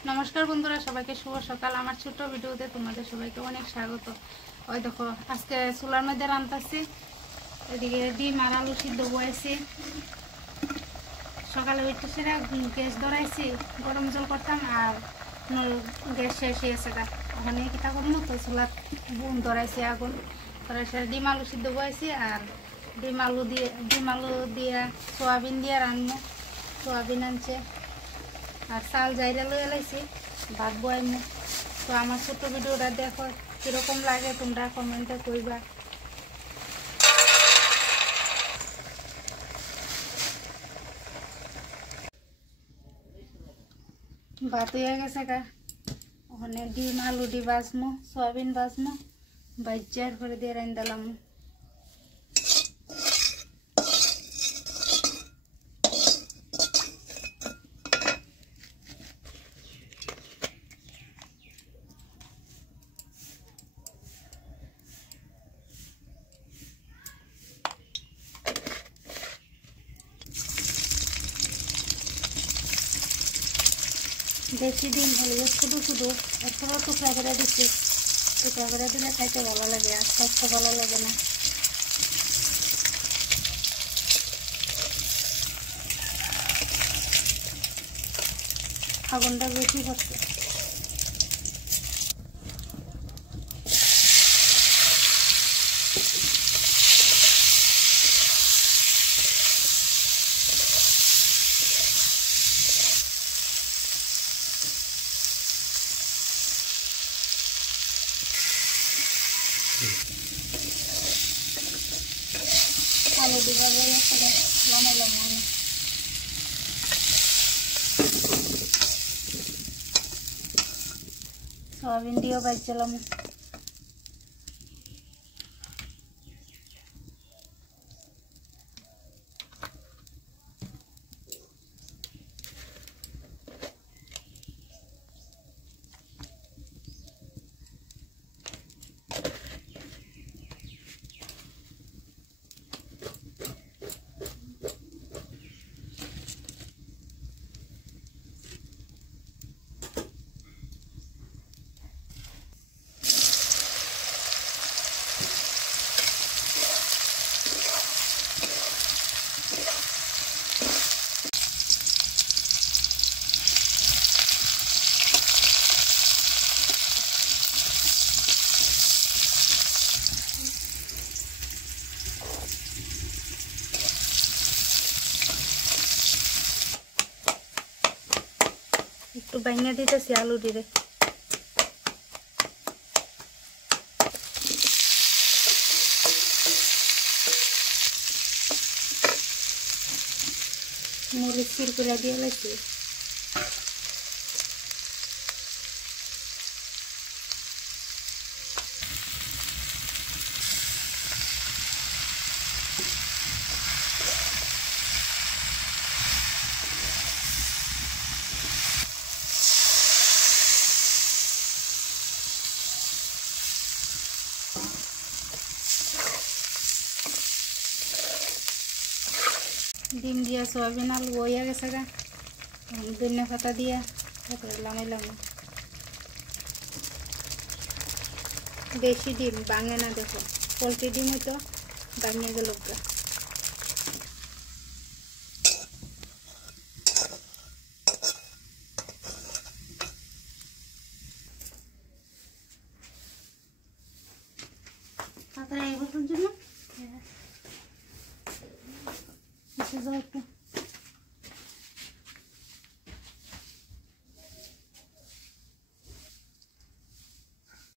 नमस्कार बंधुरा सबाइके शुभ सकाल। आमार छोटो भिडियोते तुम्हादेर सबाइके अनेक स्वागत। ओई देखो आज के चुलार मध्य रांधतेছি, एदिके डिम और आलू सिद्ध बसाইছি। सकाले उठে ग्यास धराইছি, गरम जल करताम और ग्यास शेष হয়ে গেছে। ওখানে কিটা করবো তো চুলাত ধরাইছি আগুন, ধরাইছে ডিম আলু সিদ্ধ বসাইছি আর ডিম আলু দিয়ে সোয়াবিন দিয়ে রান্না। সোয়াবিন আনছে আর চাল জাইরা লয়ে লাইছি, ভাত বয়াইমু। তো আমার ছোট ভিডিওটা দেখো কিরকম লাগে তোমরা কমেন্টে কইবা। ভাত হয়ে গেছে গা, ওখানে ডিম আলু দি বাজমু, সোয়াবিন বাজমু, বাজ্যার পরে দিয়ে রান্দালাম। देशी डिम हले शुधु शुधु एक टुकड़ा करे दिচ্ছি, टुकड़ा करे दिले खाইতে ভালো লাগে, আর শক্ত ভালো লাগে না। আগুনটা বেশি হচ্ছে। आलू दिबा लम्बा लम्बा सोयाबिन दिए बाजलाम। একটু বাইঙা দিতেছি আলু দিরে। মরিচ চিরকুড়া দিয়ে লাইছি। ডিম দিয়া সোয়াবিন আলু হয়ে গেছে গা, ধনিয়া পাতা দিয়া তারপরে লামাইলাম। দেশি ডিম ভাঙে না, দেখো পোলট্রি ডিমই তো ভাঙিয়ে গেল গা। পাতা এই বছর জন্য একটু